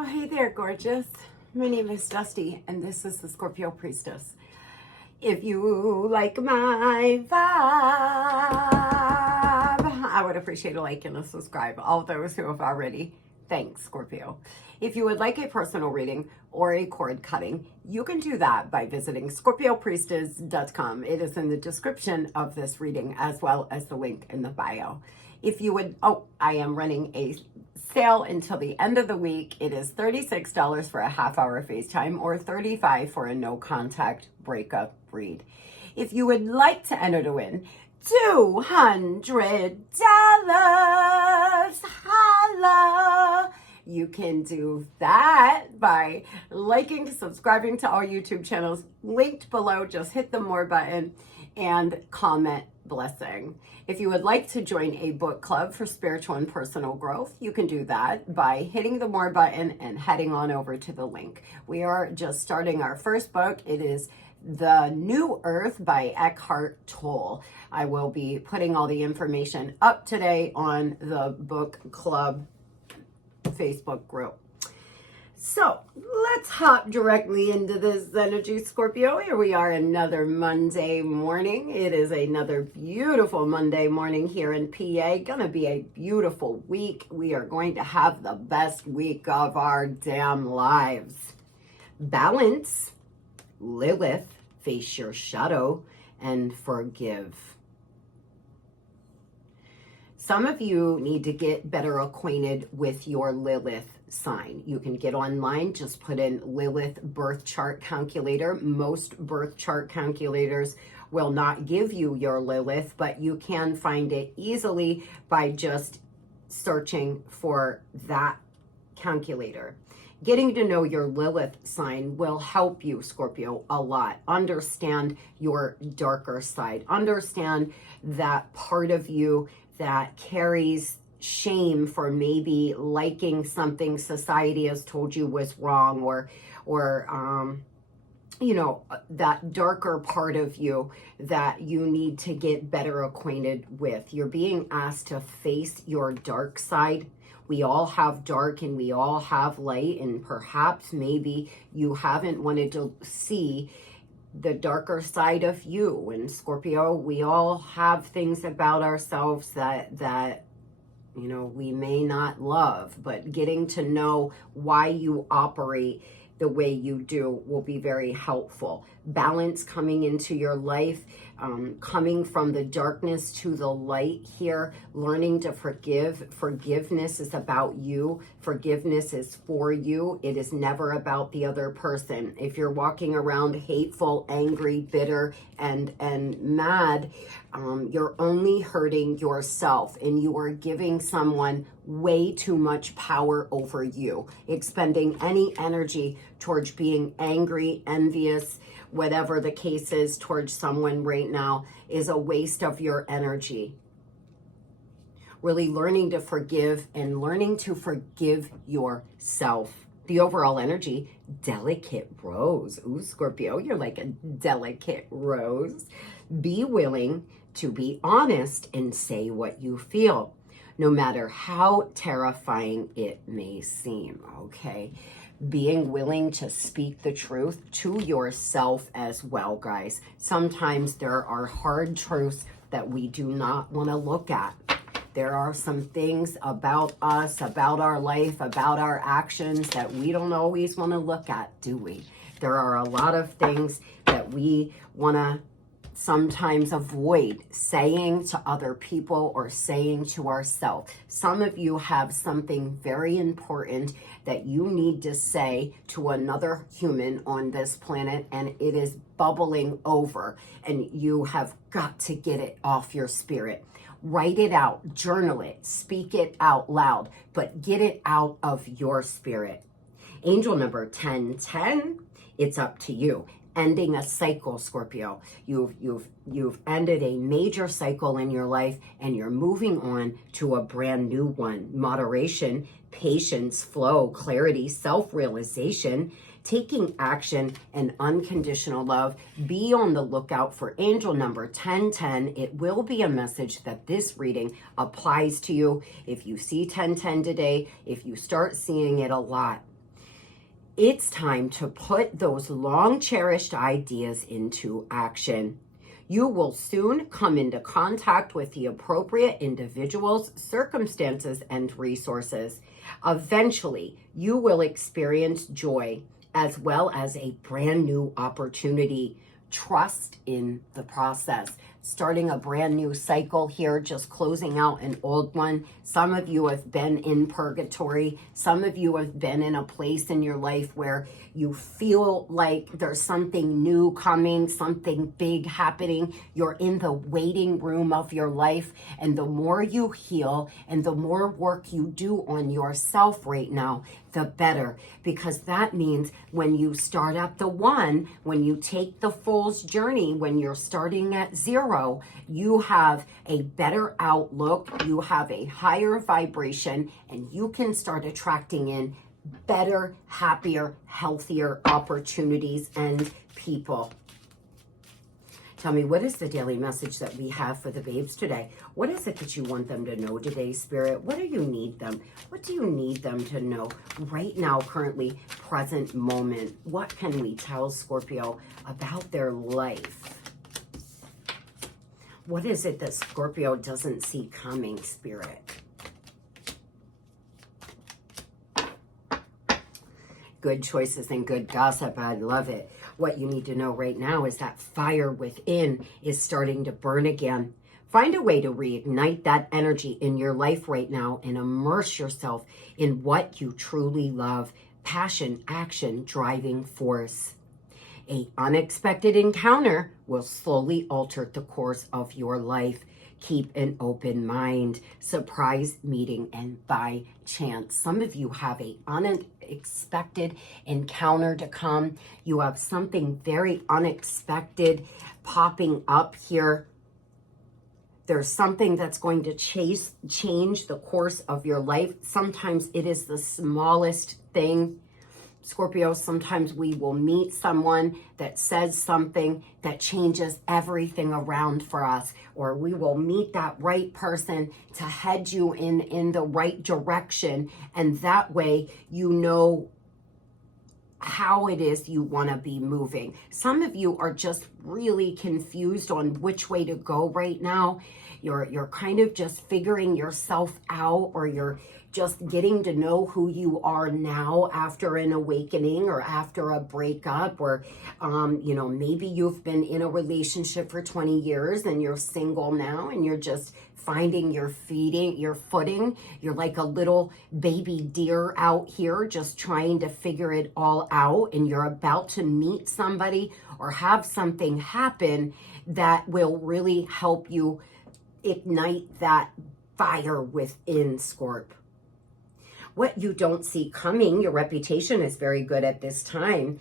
Oh, hey there, gorgeous. My name is Dusty, and this is the Scorpio Priestess. If you like my vibe, I would appreciate a like and a subscribe. All those who have already, thanks, Scorpio. If you would like a personal reading or a cord cutting, you can do that by visiting Scorpiopriestess.com. It is in the description of this reading, as well as the link in the bio. If you would, I am running a sale until the end of the week. It is $36 for a half-hour FaceTime or $35 for a no-contact breakup read. If you would like to enter to win $200, holla! You can do that by liking, subscribing to our YouTube channels linked below. Just hit the more button and comment blessing. If you would like to join a book club for spiritual and personal growth, you can do that by hitting the more button and heading on over to the link. We are just starting our first book. It is The New Earth by Eckhart Tolle. I will be putting all the information up today on the book club Facebook group. So let's hop directly into this energy, Scorpio. Here we are, another Monday morning. It is another beautiful Monday morning here in PA. Gonna be a beautiful week. We are going to have the best week of our damn lives. Balance, Lilith, face your shadow, and forgive. Some of you need to get better acquainted with your Lilith sign. You can get online, just put in Lilith birth chart calculator. Most birth chart calculators will not give you your Lilith, but you can find it easily by just searching for that calculator. Getting to know your Lilith sign will help you, Scorpio, a lot. Understand your darker side. Understand that part of you that carries shame for maybe liking something society has told you was wrong, or you know, that darker part of you that you need to get better acquainted with. You're being asked to face your dark side. We all have dark and we all have light, and perhaps maybe you haven't wanted to see the darker side of you. And Scorpio, we all have things about ourselves that you know, we may not love, but getting to know why you operate the way you do will be very helpful. Balance coming into your life, coming from the darkness to the light here, learning to forgive. Forgiveness is about you. Forgiveness is for you. It is never about the other person. If you're walking around hateful, angry, bitter, and mad, you're only hurting yourself, and you are giving someone way too much power over you. Expending any energy towards being angry, envious, whatever the case is towards someone right now is a waste of your energy. Really learning to forgive and learning to forgive yourself. The overall energy, delicate rose. Ooh, Scorpio, you're like a delicate rose. Be willing to be honest and say what you feel, no matter how terrifying it may seem, okay? Being willing to speak the truth to yourself as well, guys. Sometimes there are hard truths that we do not want to look at. There are some things about us, about our life, about our actions that we don't always want to look at, do we? There are a lot of things that we want to sometimes avoid saying to other people or saying to ourselves. Some of you have something very important that you need to say to another human on this planet, and it is bubbling over, and you have got to get it off your spirit. Write it out, journal it, speak it out loud, but get it out of your spirit. Angel number 1010, it's up to you. Ending a cycle, Scorpio. You've ended a major cycle in your life, and you're moving on to a brand new one. Moderation, patience, flow, clarity, self-realization, taking action, and unconditional love. Be on the lookout for angel number 1010. It will be a message that this reading applies to you. If you see 1010 today, if you start seeing it a lot, It's time to put those long cherished ideas into action. You will soon come into contact with the appropriate individuals, circumstances, and resources. Eventually, you will experience joy as well as a brand new opportunity. Trust in the process. Starting a brand new cycle here, just closing out an old one. Some of you have been in purgatory. Some of you have been in a place in your life where you feel like there's something new coming, something big happening. You're in the waiting room of your life. And the more you heal and the more work you do on yourself right now, the better. Because that means when you start at the one, when you take the fool's journey, when you're starting at zero, you have a better outlook, you have a higher vibration, and you can start attracting in better, happier, healthier opportunities and people. Tell me, what is the daily message that we have for the babes today? What is it that you want them to know today, Spirit? What do you need them? What do you need them to know right now, currently, present moment? What can we tell Scorpio about their life? What is it that Scorpio doesn't see coming, Spirit? Good choices and good gossip. I love it. What you need to know right now is that fire within is starting to burn again. Find a way to reignite that energy in your life right now and immerse yourself in what you truly love. Passion, action, driving force. An unexpected encounter will slowly alter the course of your life. Keep an open mind. Surprise meeting and by chance. Some of you have an unexpected encounter to come. You have something very unexpected popping up here. There's something that's going to change the course of your life. Sometimes it is the smallest thing. Scorpio, sometimes we will meet someone that says something that changes everything around for us, or we will meet that right person to head you in the right direction, and that way you know how it is you want to be moving. Some of you are just really confused on which way to go right now. You're kind of just figuring yourself out, or you're just getting to know who you are now after an awakening or after a breakup, or maybe you've been in a relationship for 20 years and you're single now and you're just finding your footing. You're like a little baby deer out here just trying to figure it all out, and you're about to meet somebody or have something happen that will really help you ignite that fire within, Scorp. What you don't see coming, your reputation is very good at this time,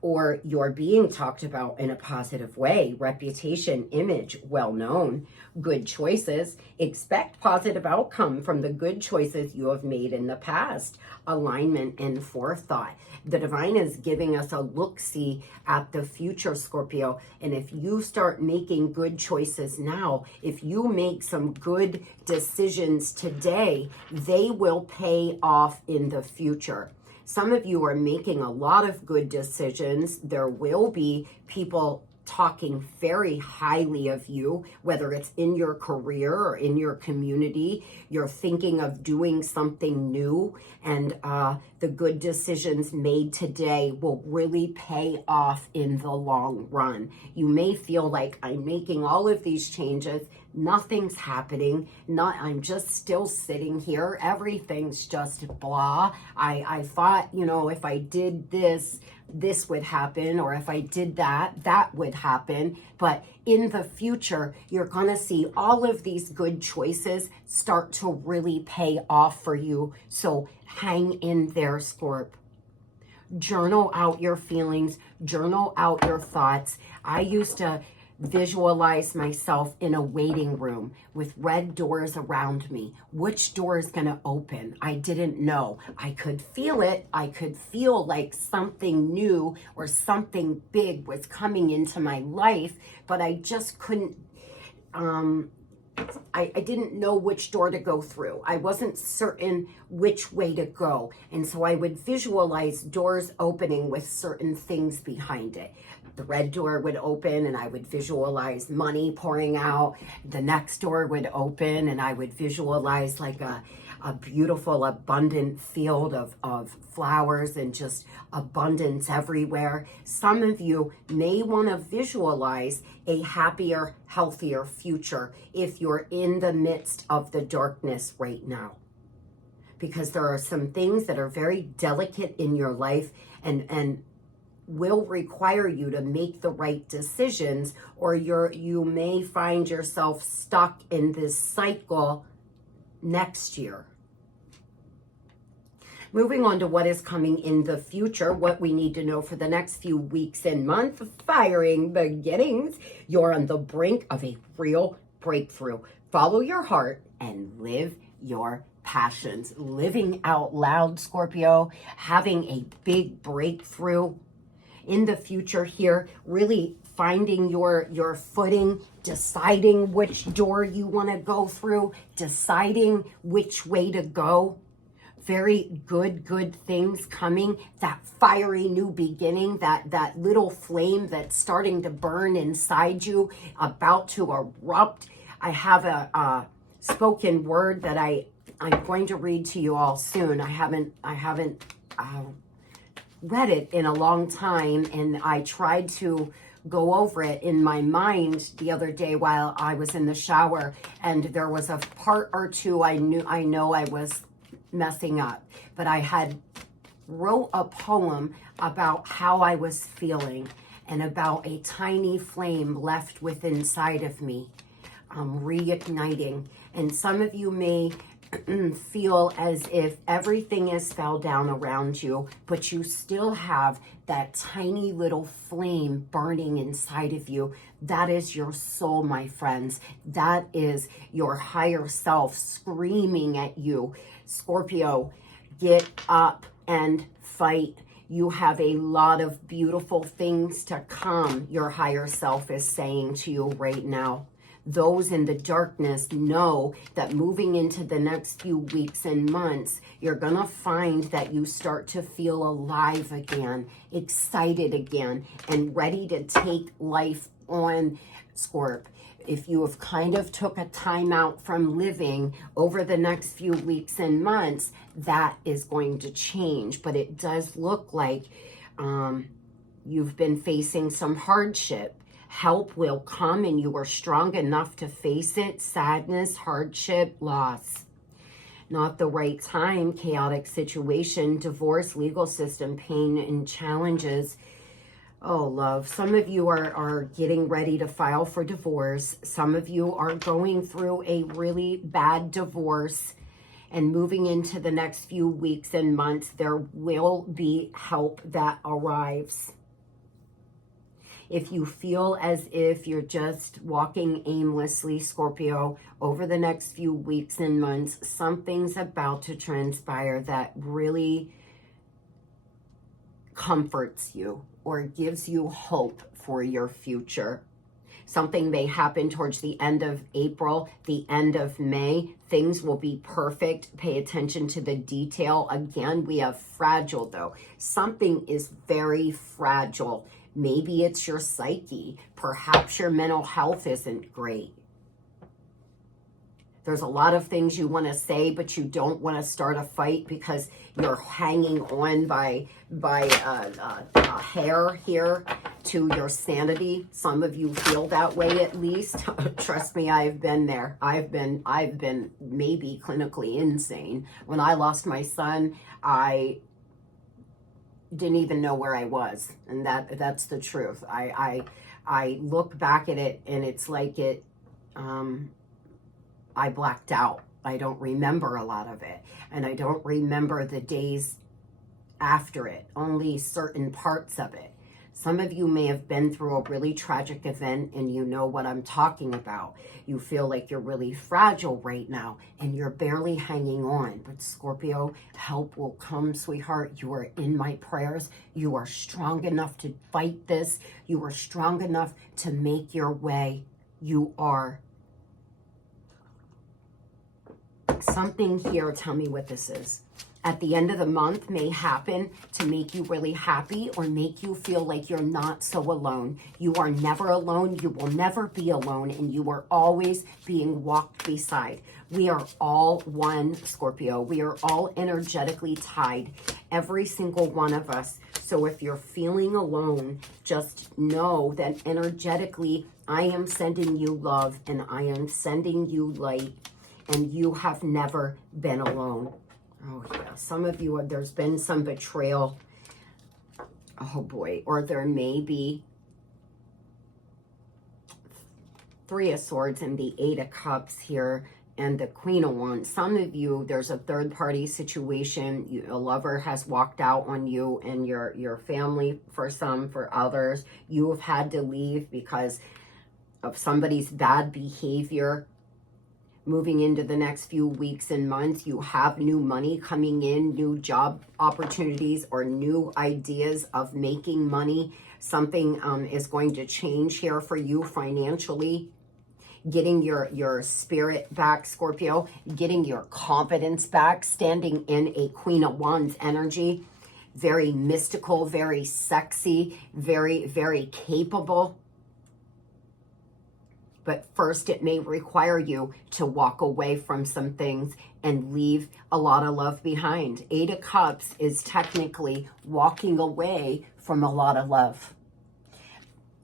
or you're being talked about in a positive way. Reputation, image, well known, good choices. Expect positive outcome from the good choices you have made in the past. Alignment and forethought. The divine is giving us a look-see at the future, Scorpio. And if you start making good choices now, if you make some good decisions today, they will pay off in the future. Some of you are making a lot of good decisions. There will be people talking very highly of you, whether it's in your career or in your community. You're thinking of doing something new, and the good decisions made today will really pay off in the long run. You may feel like, I'm making all of these changes, nothing's happening, I'm just still sitting here, everything's just blah. I thought, if I did this would happen, or if I did that would happen. But in the future, you're gonna see all of these good choices start to really pay off for you. So hang in there, Scorp. Journal out your feelings, journal out your thoughts. I used to visualize myself in a waiting room with red doors around me. Which door is going to open? I didn't know. I could feel it. I could feel like something new or something big was coming into my life, but I just couldn't I didn't know which door to go through. I wasn't certain which way to go. And so I would visualize doors opening with certain things behind it. The red door would open and I would visualize money pouring out. The next door would open and I would visualize like a beautiful, abundant field of flowers and just abundance everywhere. Some of you may want to visualize a happier, healthier future if you're in the midst of the darkness right now. Because there are some things that are very delicate in your life and will require you to make the right decisions, or you may find yourself stuck in this cycle next year. Moving on to what is coming in the future, what we need to know for the next few weeks and months, firing beginnings. You're on the brink of a real breakthrough. Follow your heart and live your passions. Living out loud, Scorpio, having a big breakthrough in the future here, really finding your footing, deciding which door you want to go through, deciding which way to go. Very good things coming. That fiery new beginning, that little flame that's starting to burn inside you, about to erupt. I have a spoken word that I'm going to read to you all soon. I haven't read it in a long time, and I tried to go over it in my mind the other day while I was in the shower, and there was a part or two I know I was messing up, but I had wrote a poem about how I was feeling and about a tiny flame left within inside of me, reigniting. And some of you may feel as if everything has fell down around you, but you still have that tiny little flame burning inside of you. That is your soul, my friends. That is your higher self screaming at you. Scorpio, get up and fight. You have a lot of beautiful things to come, your higher self is saying to you right now. Those in the darkness know that moving into the next few weeks and months, you're going to find that you start to feel alive again, excited again, and ready to take life on, Scorp. If you have kind of took a time out from living over the next few weeks and months, that is going to change. But it does look like you've been facing some hardship. Help will come and you are strong enough to face it. Sadness, hardship, loss. Not the right time, chaotic situation, divorce, legal system, pain and challenges. Oh, love. Some of you are getting ready to file for divorce. Some of you are going through a really bad divorce, and moving into the next few weeks and months, there will be help that arrives. If you feel as if you're just walking aimlessly, Scorpio, over the next few weeks and months, something's about to transpire that really comforts you or gives you hope for your future. Something may happen towards the end of April, the end of May. Things will be perfect. Pay attention to the detail. Again, we have fragile though. Something is very fragile. Maybe it's your psyche. Perhaps your mental health isn't great. There's a lot of things you want to say, but you don't want to start a fight because you're hanging on by a hair here to your sanity. Some of you feel that way at least. Trust me, I've been there. I've been maybe clinically insane. When I lost my son, I didn't even know where I was, and that's the truth. I look back at it and it's like I blacked out. I don't remember a lot of it, and I don't remember the days after it, only certain parts of it. Some of you may have been through a really tragic event and you know what I'm talking about. You feel like you're really fragile right now and you're barely hanging on. But Scorpio, help will come, sweetheart. You are in my prayers. You are strong enough to fight this. You are strong enough to make your way. You are. Something here, tell me what this is. At the end of the month may happen to make you really happy or make you feel like you're not so alone. You are never alone. You will never be alone, and you are always being walked beside. We are all one, Scorpio. We are all energetically tied, every single one of us. So if you're feeling alone, just know that energetically, I am sending you love and I am sending you light, and you have never been alone. Oh, yeah. Some of you, there's been some betrayal. Oh, boy. Or there may be Three of Swords and the Eight of Cups here and the Queen of Wands. Some of you, there's a third-party situation. A lover has walked out on you and your family. For some, for others, you have had to leave because of somebody's bad behavior. Moving into the next few weeks and months, you have new money coming in, new job opportunities, or new ideas of making money. Something is going to change here for you financially. Getting your spirit back, Scorpio. Getting your confidence back. Standing in a Queen of Wands energy. Very mystical, very sexy, very, very capable. But first, it may require you to walk away from some things and leave a lot of love behind. Eight of Cups is technically walking away from a lot of love.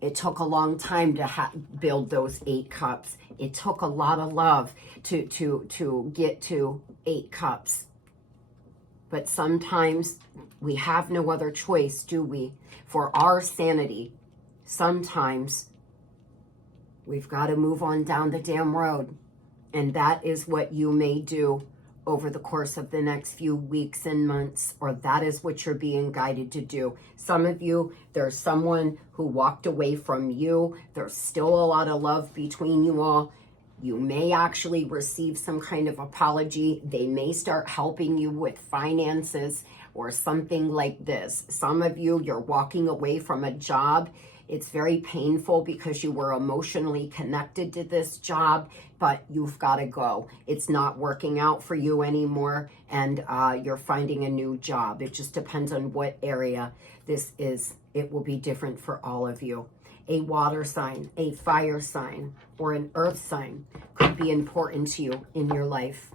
It took a long time to build those 8 cups. It took a lot of love to get to 8 cups. But sometimes we have no other choice, do we? For our sanity, sometimes we've got to move on down the damn road. And that is what you may do over the course of the next few weeks and months, or that is what you're being guided to do. Some of you, there's someone who walked away from you. There's still a lot of love between you all. You may actually receive some kind of apology. They may start helping you with finances or something like this. Some of you, you're walking away from a job. It's very painful because you were emotionally connected to this job, but you've got to go. It's not working out for you anymore, and you're finding a new job. It just depends on what area this is. It will be different for all of you. A water sign, a fire sign, or an earth sign could be important to you in your life.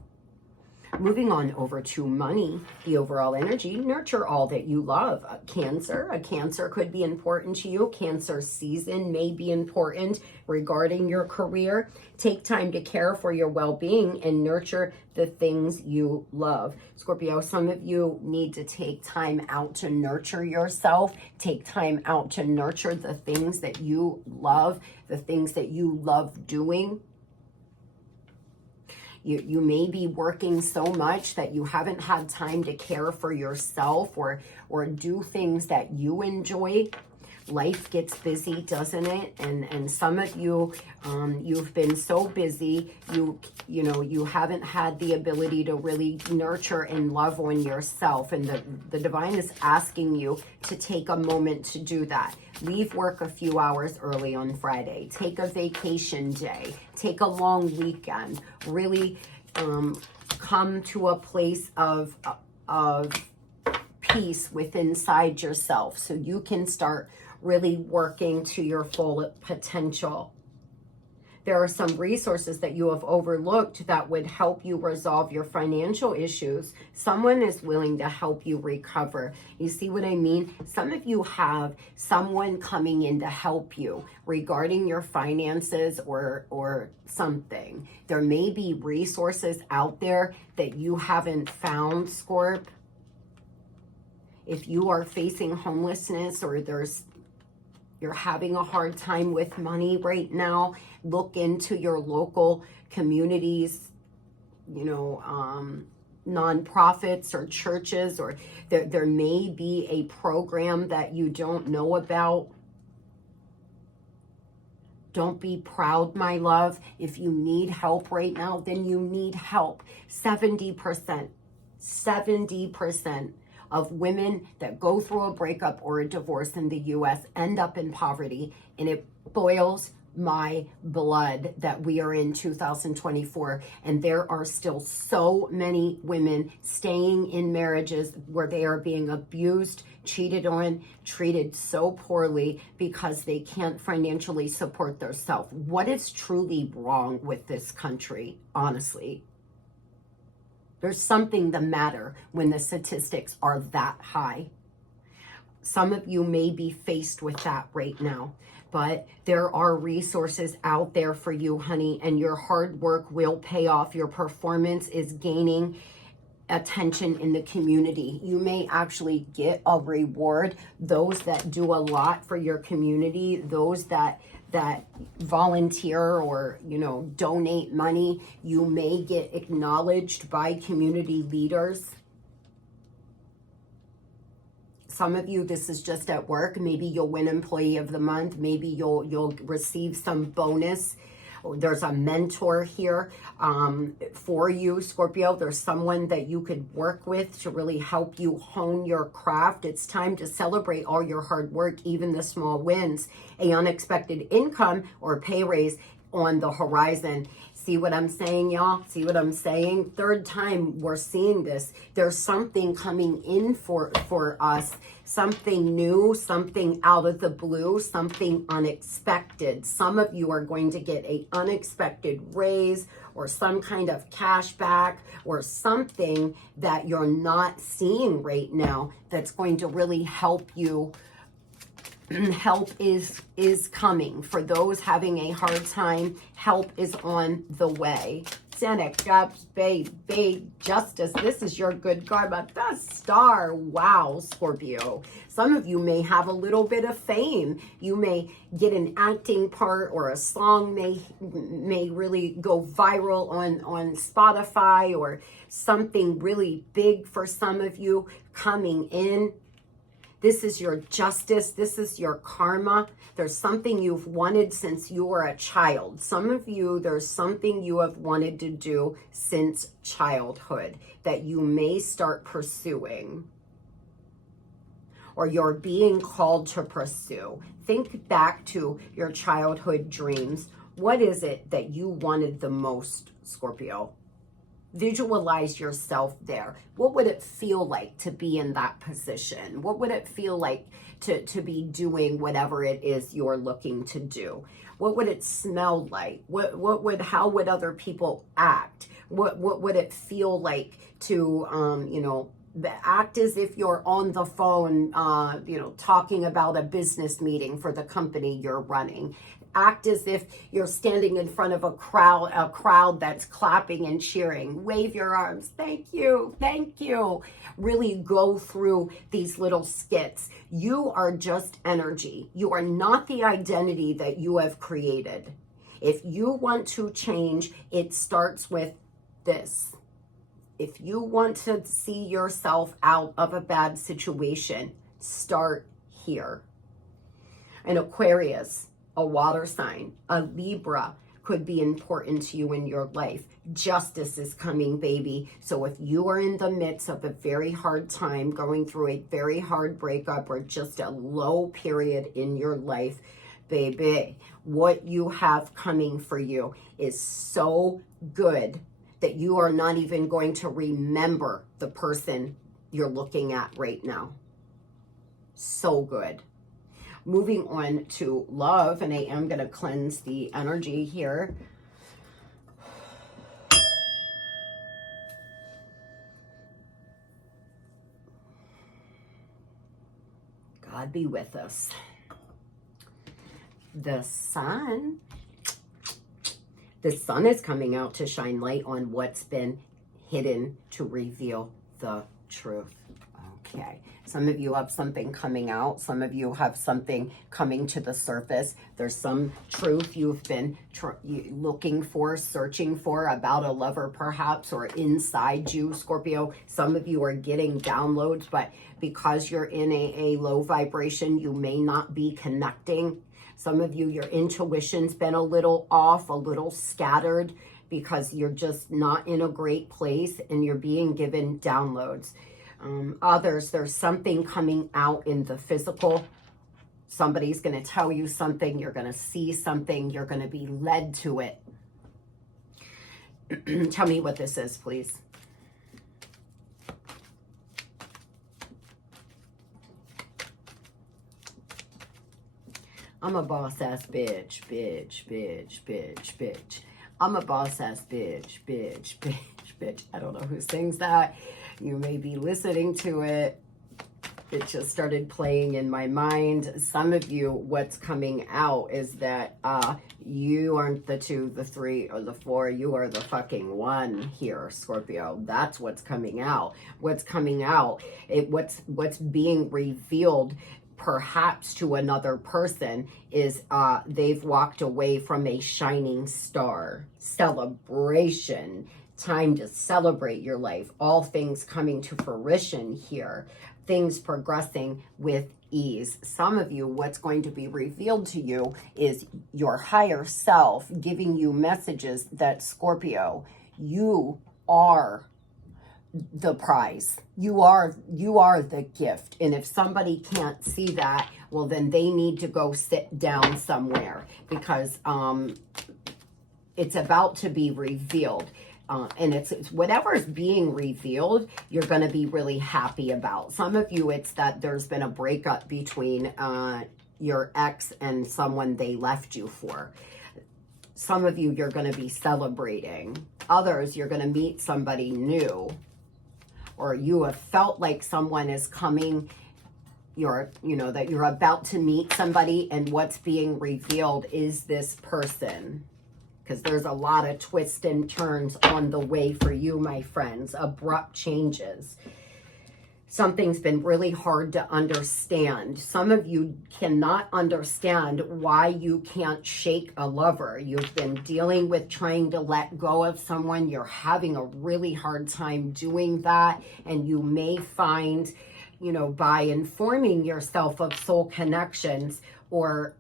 Moving on over to money, the overall energy, nurture all that you love. A Cancer could be important to you. Cancer season may be important regarding your career. Take time to care for your well-being and nurture the things you love. Scorpio, some of you need to take time out to nurture yourself. Take time out to nurture the things that you love, the things that you love doing. You may be working so much that you haven't had time to care for yourself or do things that you enjoy. Life gets busy, doesn't it? And some of you, you've been so busy, you haven't had the ability to really nurture and love on yourself. And the divine is asking you to take a moment to do that. Leave work a few hours early on Friday. Take a vacation day. Take a long weekend. Really come to a place of peace within inside yourself so you can start really working to your full potential. There are some resources that you have overlooked that would help you resolve your financial issues. Someone is willing to help you recover. You see what I mean? Some of you have someone coming in to help you regarding your finances or something. There may be resources out there that you haven't found, Scorp. If you are facing homelessness or you're having a hard time with money right now, look into your local communities, nonprofits or churches, or there may be a program that you don't know about. Don't be proud, my love. If you need help right now, then you need help. 70% of women that go through a breakup or a divorce in the U.S. end up in poverty, and it boils my blood that we are in 2024, and there are still so many women staying in marriages where they are being abused, cheated on, treated so poorly because they can't financially support themselves. What is truly wrong with this country, honestly? There's something the matter when the statistics are that high. Some of you may be faced with that right now, but there are resources out there for you, honey, and your hard work will pay off. Your performance is gaining attention in the community. You may actually get a reward. Those that do a lot for your community, those that volunteer or, you know, donate money, you may get acknowledged by community leaders. Some of you, this is just at work. Maybe you'll win Employee of the Month. Maybe you'll receive some bonus. There's a mentor here for you, Scorpio. There's someone that you could work with to really help you hone your craft. It's time to celebrate all your hard work, even the small wins. A unexpected income or pay raise on the horizon. See what I'm saying, y'all? See what I'm saying? Third time we're seeing this. There's something coming in for us, something new, something out of the blue, something unexpected. Some of you are going to get an unexpected raise or some kind of cash back or something that you're not seeing right now that's going to really help you. Help is coming. For those having a hard time, help is on the way. Senate, Jobs, Bay, Justice. This is your good karma. The Star. Wow, Scorpio. Some of you may have a little bit of fame. You may get an acting part, or a song may really go viral on Spotify, or something really big for some of you coming in. This is your justice. This is your karma. There's something you've wanted since you were a child. Some of you, there's something you have wanted to do since childhood that you may start pursuing, or you're being called to pursue. Think back to your childhood dreams. What is it that you wanted the most, Scorpio? Visualize yourself there. What would it feel like to be in that position? What would it feel like to be doing whatever it is you're looking to do? What would it smell like? How would other people act? What would it feel like to, act as if you're on the phone, talking about a business meeting for the company you're running? Act as if you're standing in front of a crowd that's clapping and cheering. Wave your arms. Thank you. Thank you. Really go through these little skits. You are just energy. You are not the identity that you have created. If you want to change, it starts with this. If you want to see yourself out of a bad situation, start here. An Aquarius, a water sign, a Libra could be important to you in your life. Justice is coming, baby. So if you are in the midst of a very hard time, going through a very hard breakup, or just a low period in your life, baby, what you have coming for you is so good that you are not even going to remember the person you're looking at right now. So good. Moving on to love, and I am going to cleanse the energy here. God be with us. The sun is coming out to shine light on what's been hidden, to reveal the truth. Okay. Some of you have something coming out. Some of you have something coming to the surface. There's some truth you've been looking for, searching for, about a lover perhaps, or inside you, Scorpio. Some of you are getting downloads, but because you're in a low vibration, you may not be connecting. Some of you, your intuition's been a little off, a little scattered, because you're just not in a great place and you're being given downloads. Others, there's something coming out in the physical. Somebody's going to tell you something. You're going to see something. You're going to be led to it. Tell me what this is, please. I'm a boss ass bitch, bitch, bitch, bitch, bitch. I'm a boss ass bitch, bitch, bitch, bitch. I don't know who sings that. You may be listening to it. It just started playing in my mind. Some of you, what's coming out is that you aren't the 2, the 3, or the 4. You are the fucking 1 here, Scorpio. That's what's coming out. What's coming out, what's being revealed perhaps to another person is they've walked away from a shining star. Celebration. Time to celebrate your life. All things coming to fruition here. Things progressing with ease. Some of you, what's going to be revealed to you is your higher self giving you messages that, Scorpio, you are the prize. You are the gift. And if somebody can't see that, well, then they need to go sit down somewhere, because it's about to be revealed. And it's whatever's being revealed, you're going to be really happy about. Some of you, it's that there's been a breakup between your ex and someone they left you for. Some of you, you're going to be celebrating. Others, you're going to meet somebody new, or you have felt like someone is coming. That you're about to meet somebody, and what's being revealed is this person. Because there's a lot of twists and turns on the way for you, my friends. Abrupt changes. Something's been really hard to understand. Some of you cannot understand why you can't shake a lover. You've been dealing with trying to let go of someone. You're having a really hard time doing that. And you may find, by informing yourself of soul connections or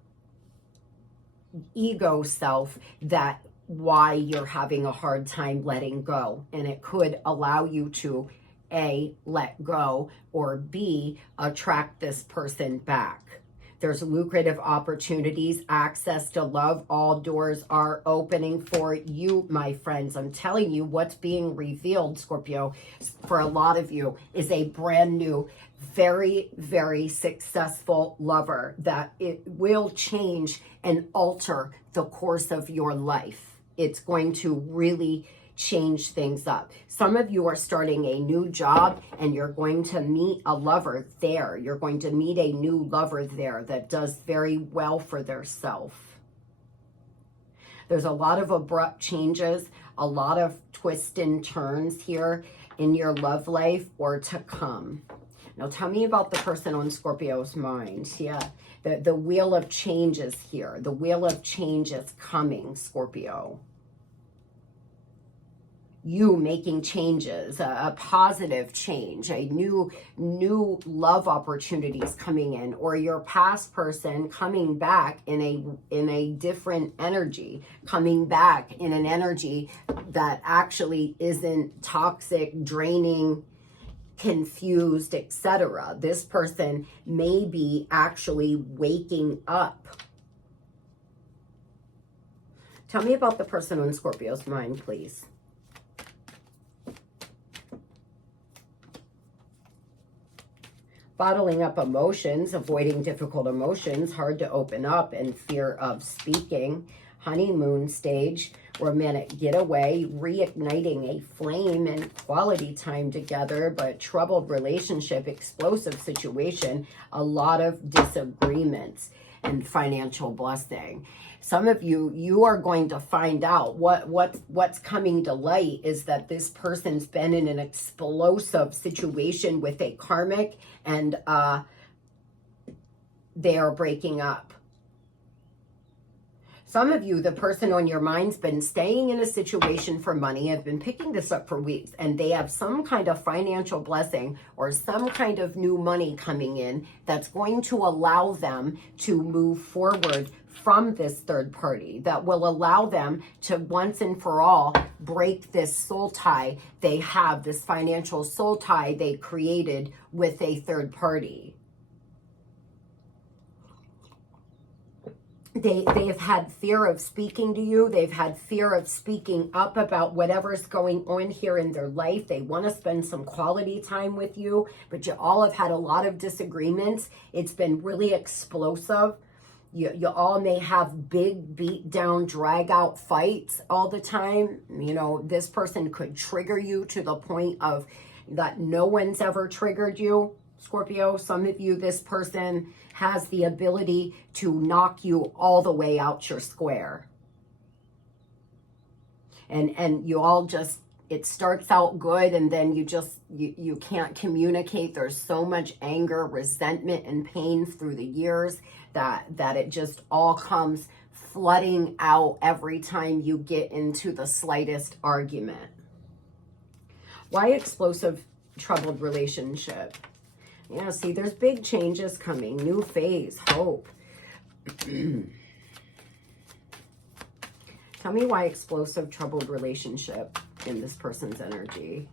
ego self, that why you're having a hard time letting go. And it could allow you to A, let go, or B, attract this person back. There's lucrative opportunities, access to love. All doors are opening for you, my friends. I'm telling you, what's being revealed, Scorpio, for a lot of you is a brand new, very, very successful lover that it will change and alter the course of your life. It's going to really change things up. Some of you are starting a new job and you're going to meet a lover there. You're going to meet a new lover there that does very well for their self. There's a lot of abrupt changes, a lot of twists and turns here in your love life or to come. Now tell me about the person on Scorpio's mind. Yeah, the wheel of change is here. The wheel of change is coming, Scorpio. You making changes, a positive change, a new love opportunities coming in, or your past person coming back in a different energy, coming back in an energy that actually isn't toxic, draining, confused, etc. This person may be actually waking up. Tell me about the person on Scorpio's mind, please. Bottling up emotions, avoiding difficult emotions, hard to open up, and fear of speaking. Honeymoon stage, romantic getaway, reigniting a flame and quality time together, but troubled relationship, explosive situation, a lot of disagreements, and financial blessing. Some of you are going to find out what's coming to light is that this person's been in an explosive situation with a karmic, and they are breaking up. Some of you, the person on your mind's been staying in a situation for money. I've been picking this up for weeks, and they have some kind of financial blessing or some kind of new money coming in that's going to allow them to move forward from this third party, that will allow them to once and for all break this soul tie they have, this financial soul tie they created with a third party. They've had fear of speaking to you. They've had fear of speaking up about whatever's going on here in their life. They want to spend some quality time with you, but you all have had a lot of disagreements. It's been really explosive. You all may have big beat down, drag out fights all the time. You know, this person could trigger you to the point of that no one's ever triggered you, Scorpio. Some of you, this person has the ability to knock you all the way out your square. And you all just, it starts out good, and then you can't communicate. There's so much anger, resentment, and pain through the years that it just all comes flooding out every time you get into the slightest argument. Why explosive, troubled relationship? Yeah, see, there's big changes coming, new phase, hope. Tell me why explosive, troubled relationship in this person's energy.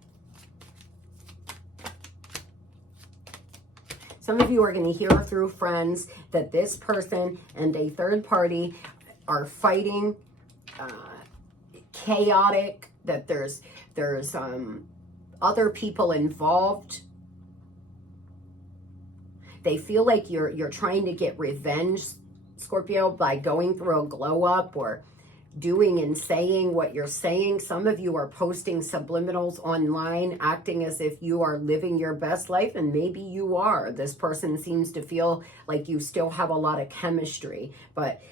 Some of you are going to hear through friends that this person and a third party are fighting, chaotic, that there's other people involved. They feel like you're trying to get revenge, Scorpio, by going through a glow up or doing and saying what you're saying. Some of you are posting subliminals online, acting as if you are living your best life, and maybe you are. This person seems to feel like you still have a lot of chemistry, but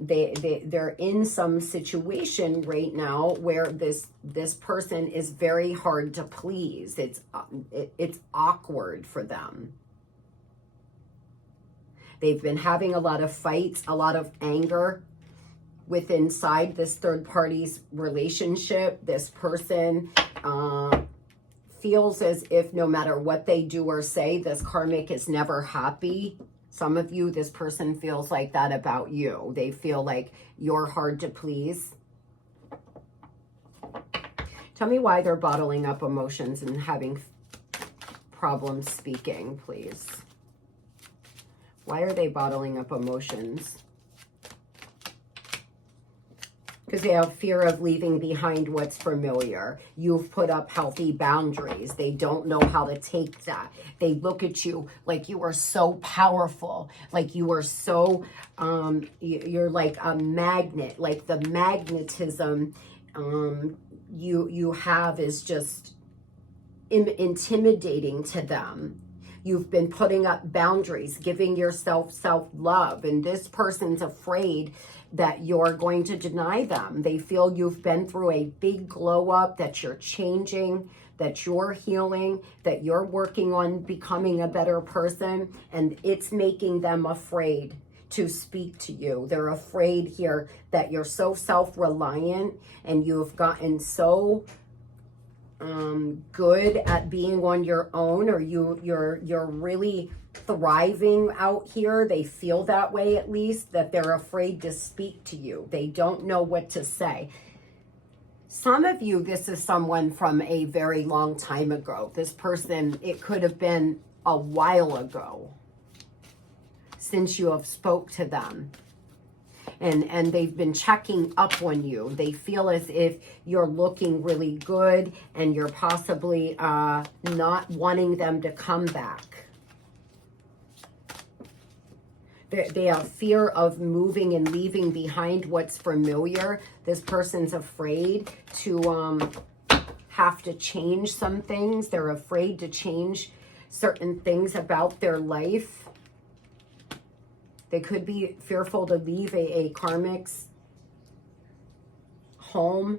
they're in some situation right now where this person is very hard to please. It's awkward for them. They've been having a lot of fights, a lot of anger inside this third party's relationship. This person feels as if no matter what they do or say, this karmic is never happy. Some of you, this person feels like that about you. They feel like you're hard to please. Tell me why they're bottling up emotions and having problems speaking, please. Why are they bottling up emotions? Because they have fear of leaving behind what's familiar. You've put up healthy boundaries. They don't know how to take that. They look at you like you are so powerful, like you are so, you're like a magnet, like the magnetism you have is just intimidating to them. You've been putting up boundaries, giving yourself self-love, and this person's afraid that you're going to deny them. They feel you've been through a big glow up, that you're changing, that you're healing, that you're working on becoming a better person, and it's making them afraid to speak to you. They're afraid here that you're so self-reliant and you've gotten so good at being on your own, or you're really thriving out here. They feel that way, at least, that they're afraid to speak to you. They don't know what to say. Some of you, this is someone from a very long time ago. This person, it could have been a while ago since you have spoke to them. And they've been checking up on you. They feel as if you're looking really good and you're possibly not wanting them to come back. They have fear of moving and leaving behind what's familiar. This person's afraid to have to change some things. They're afraid to change certain things about their life. They could be fearful to leave a karmic's home.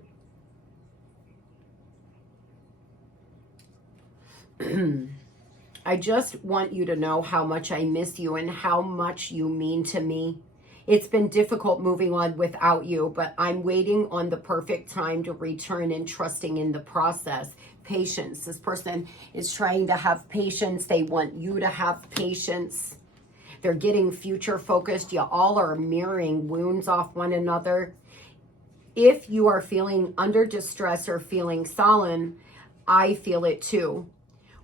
I just want you to know how much I miss you and how much you mean to me. It's been difficult moving on without you, but I'm waiting on the perfect time to return and trusting in the process. Patience. This person is trying to have patience. They want you to have patience. They're getting future focused. You all are mirroring wounds off one another. If you are feeling under distress or feeling sullen, I feel it too.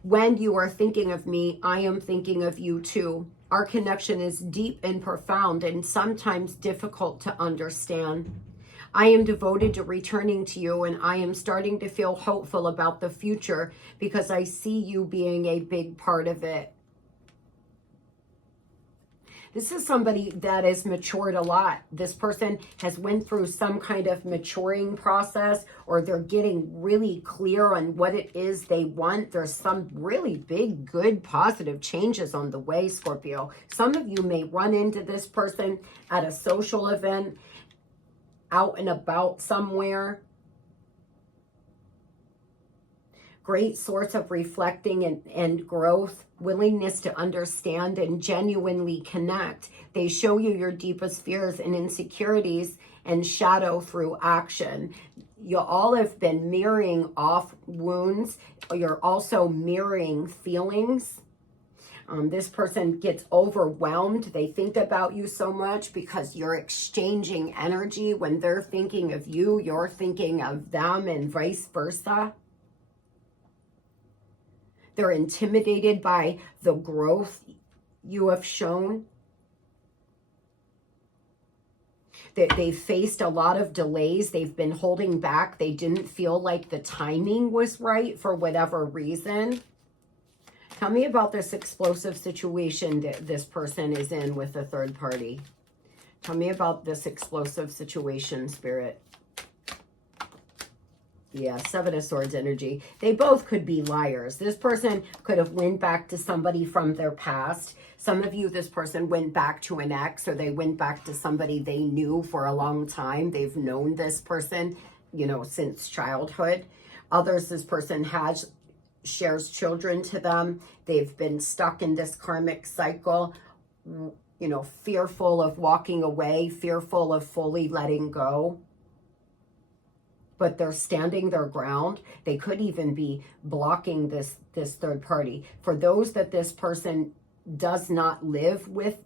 When you are thinking of me, I am thinking of you too. Our connection is deep and profound and sometimes difficult to understand. I am devoted to returning to you, and I am starting to feel hopeful about the future because I see you being a big part of it. This is somebody that has matured a lot. This person has went through some kind of maturing process, or they're getting really clear on what it is they want. There's some really big, good, positive changes on the way, Scorpio. Some of you may run into this person at a social event, out and about somewhere. Great source of reflecting and growth, willingness to understand and genuinely connect. They show you your deepest fears and insecurities and shadow through action. You all have been mirroring off wounds. You're also mirroring feelings. This person gets overwhelmed. They think about you so much because you're exchanging energy. When they're thinking of you, you're thinking of them, and vice versa. They're intimidated by the growth you have shown. They've faced a lot of delays. They've been holding back. They didn't feel like the timing was right for whatever reason. Tell me about this explosive situation that this person is in with a third party. Tell me about this explosive situation, Spirit. Yeah, Seven of Swords energy. They both could be liars. This person could have went back to somebody from their past. Some of you, this person went back to an ex, or they went back to somebody they knew for a long time. They've known this person, you know, since childhood. Others, this person shares children to them. They've been stuck in this karmic cycle, you know, fearful of walking away, fearful of fully letting go. But they're standing their ground. They could even be blocking this third party. For those that this person does not live with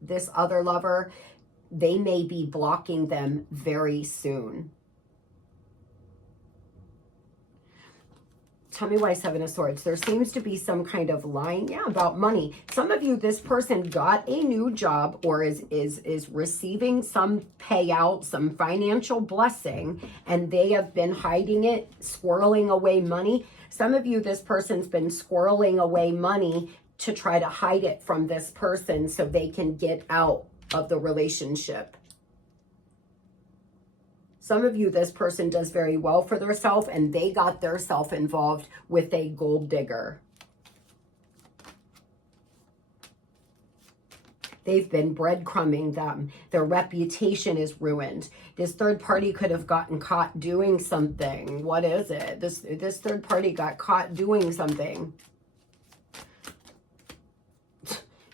this other lover, they may be blocking them very soon. Tell me why Seven of Swords. There seems to be some kind of line, about money. Some of you, this person got a new job or is receiving some payout, some financial blessing, and they have been hiding it, squirreling away money. Some of you, this person's been squirreling away money to try to hide it from this person so they can get out of the relationship. Some of you, this person does very well for themselves, and they got theirself involved with a gold digger. They've been breadcrumbing them. Their reputation is ruined. This third party could have gotten caught doing something. What is it? This third party got caught doing something.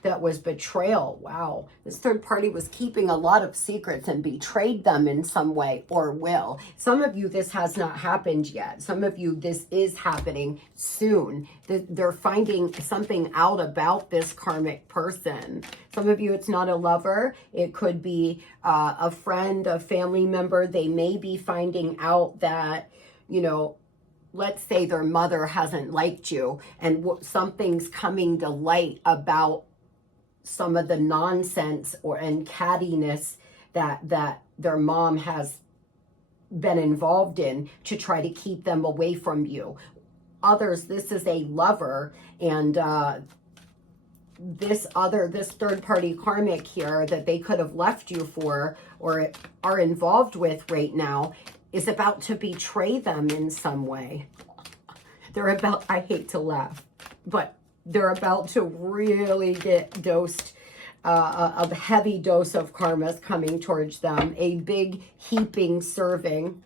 That was betrayal. Wow. This third party was keeping a lot of secrets and betrayed them in some way, or will. Some of you, this has not happened yet. Some of you, this is happening soon. They're finding something out about this karmic person. Some of you, it's not a lover. It could be a friend, a family member. They may be finding out that, you know, let's say their mother hasn't liked you, and something's coming to light about some of the nonsense and cattiness that their mom has been involved in to try to keep them away from you. Others, this is a lover, and this third party karmic here that they could have left you for or are involved with right now is about to betray them in some way. I hate to laugh, but they're about to really get dosed, a heavy dose of karma coming towards them. A big heaping serving.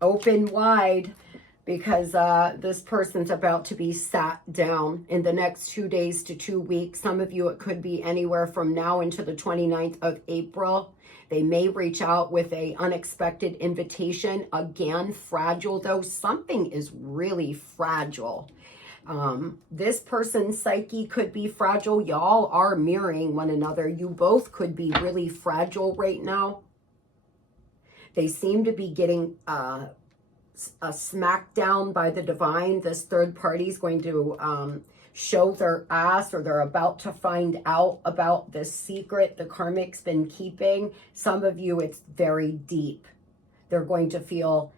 Open wide, because this person's about to be sat down in the next 2 days to 2 weeks. Some of you, it could be anywhere from now until the 29th of April. They may reach out with an unexpected invitation. Again, fragile though. Something is really fragile. This person's psyche could be fragile. Y'all are mirroring one another. You both could be really fragile right now. They seem to be getting a smackdown by the divine. This third party is going to show their ass, or they're about to find out about this secret the karmic's been keeping. Some of you, it's very deep. They're going to feel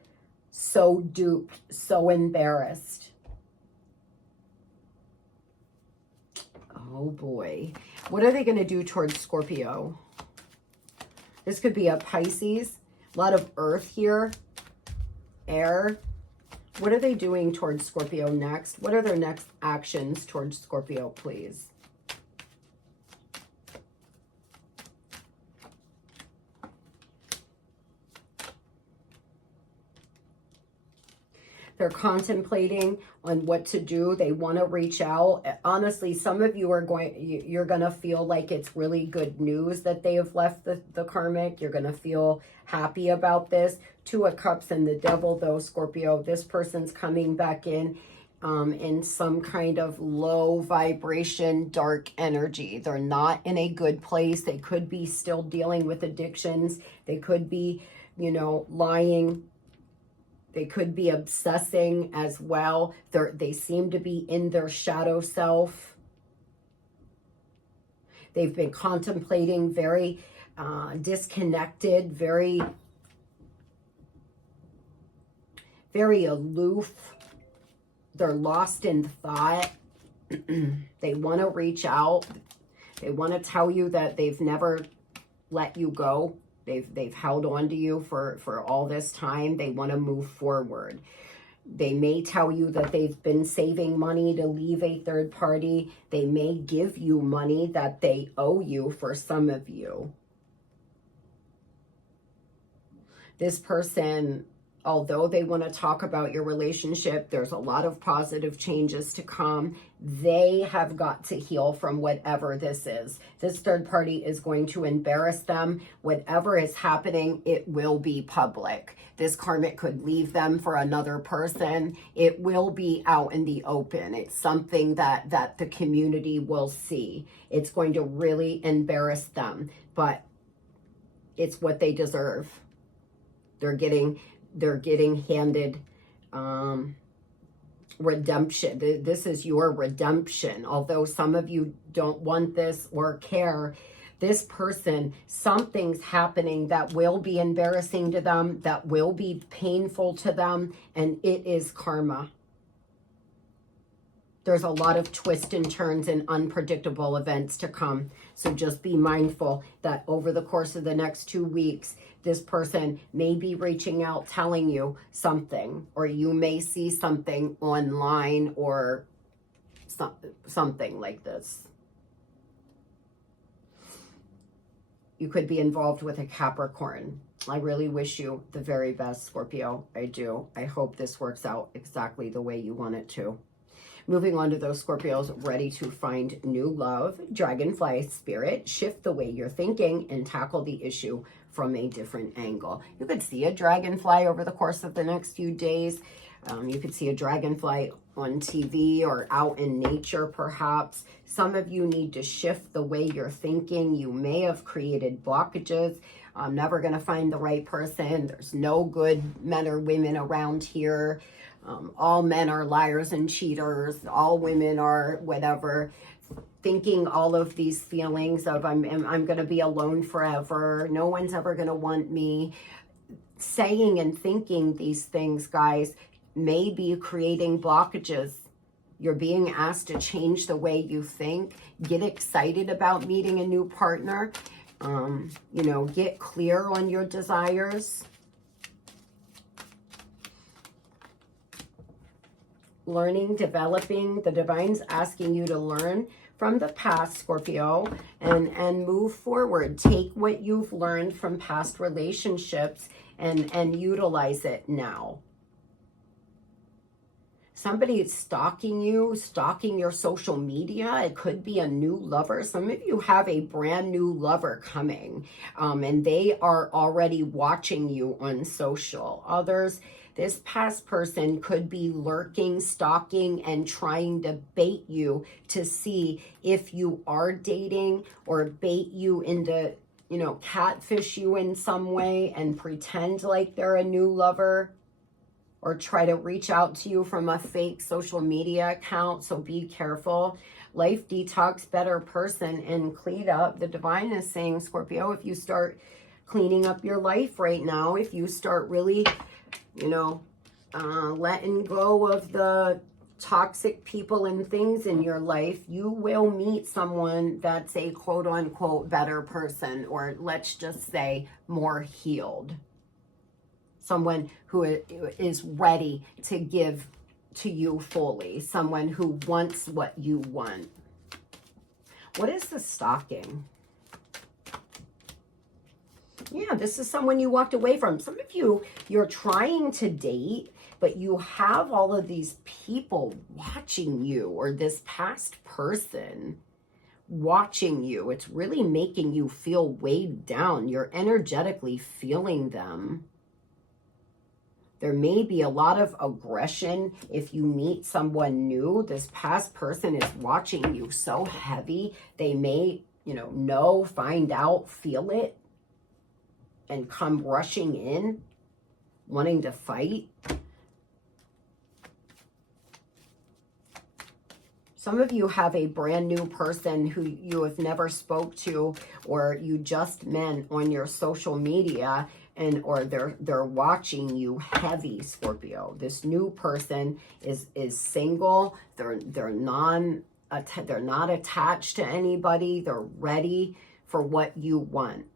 so duped, so embarrassed. Oh boy. What are they going to do towards Scorpio? This could be a Pisces. A lot of earth here. Air. What are they doing towards Scorpio next? What are their next actions towards Scorpio, please? They're contemplating on what to do. They want to reach out. Honestly, some of you are you're going to feel like it's really good news that they have left the karmic. You're going to feel happy about this. Two of Cups and the Devil, though, Scorpio. This person's coming back in some kind of low vibration, dark energy. They're not in a good place. They could be still dealing with addictions. They could be, you know, lying. They could be obsessing as well. They seem to be in their shadow self. They've been contemplating, very disconnected, very aloof. They're lost in thought. They want to reach out. They want to tell you that they've never let you go. They've held on to you for all this time. They want to move forward. They may tell you that they've been saving money to leave a third party. They may give you money that they owe you, for some of you. This person, although they want to talk about your relationship, there's a lot of positive changes to come. They have got to heal from whatever this is. This third party is going to embarrass them. Whatever is happening, it will be public. This karmic could leave them for another person. It will be out in the open. It's something that the community will see. It's going to really embarrass them, but it's what they deserve. They're getting handed redemption. This is your redemption. Although some of you don't want this or care, this person, something's happening that will be embarrassing to them, that will be painful to them, and it is karma. There's a lot of twists and turns and unpredictable events to come. So just be mindful that over the course of the next 2 weeks, this person may be reaching out, telling you something, or you may see something online or something like this. You could be involved with a Capricorn. I really wish you the very best, Scorpio. I do. I hope this works out exactly the way you want it to. Moving on to those Scorpios ready to find new love. Dragonfly spirit, shift the way you're thinking and tackle the issue from a different angle. You could see a dragonfly over the course of the next few days. You could see a dragonfly on TV or out in nature, perhaps. Some of you need to shift the way you're thinking. You may have created blockages. I'm never going to find the right person. There's no good men or women around here. All men are liars and cheaters. All women are whatever. Thinking all of these feelings of I'm going to be alone forever. No one's ever going to want me. Saying and thinking these things, guys, may be creating blockages. You're being asked to change the way you think. Get excited about meeting a new partner. You know, get clear on your desires. Learning, developing. The divine's asking you to learn from the past, Scorpio, and move forward. Take what you've learned from past relationships and utilize it now. Somebody is stalking you, stalking your social media. It could be a new lover. Some of you have a brand new lover coming, and they are already watching you on social. Others, this past person could be lurking, stalking, and trying to bait you to see if you are dating, or bait you into, you know, catfish you in some way and pretend like they're a new lover. or try to reach out to you from a fake social media account. So be careful. Life detox, better person, and clean up. The divine is saying, Scorpio, if you start cleaning up your life right now, if you start really, you know, letting go of the toxic people and things in your life, you will meet someone that's a quote unquote better person, or let's just say more healed. Someone who is ready to give to you fully. Someone who wants what you want. What is the stalking? Yeah, this is someone you walked away from. Some of you, you're trying to date, but you have all of these people watching you, or this past person watching you. It's really making you feel weighed down. You're energetically feeling them. There may be a lot of aggression if you meet someone new. This past person is watching you so heavy. They may, know, find out, feel it, and come rushing in, wanting to fight. Some of you have a brand new person who you have never spoke to, or you just met on your social media, or they're watching you heavy, Scorpio. This new person is single. They're not attached to anybody. They're ready for what you want.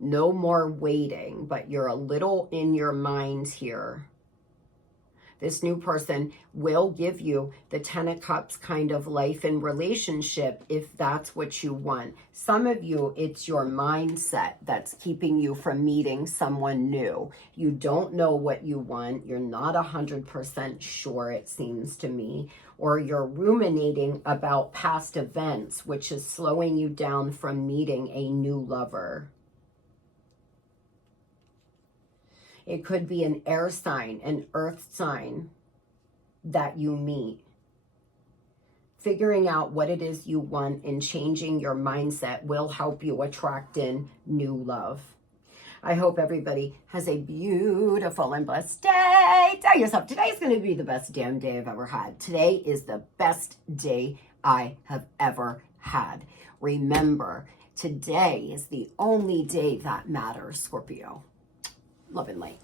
No more waiting, but you're a little in your mind here. This new person will give you the 10 of Cups kind of life and relationship if that's what you want. Some of you, it's your mindset that's keeping you from meeting someone new. You don't know what you want. You're not 100% sure, it seems to me. Or you're ruminating about past events, which is slowing you down from meeting a new lover. It could be an air sign, an earth sign that you meet. Figuring out what it is you want and changing your mindset will help you attract in new love. I hope everybody has a beautiful and blessed day. Tell yourself, today's going to be the best damn day I've ever had. Today is the best day I have ever had. Remember, today is the only day that matters, Scorpio. Love and light.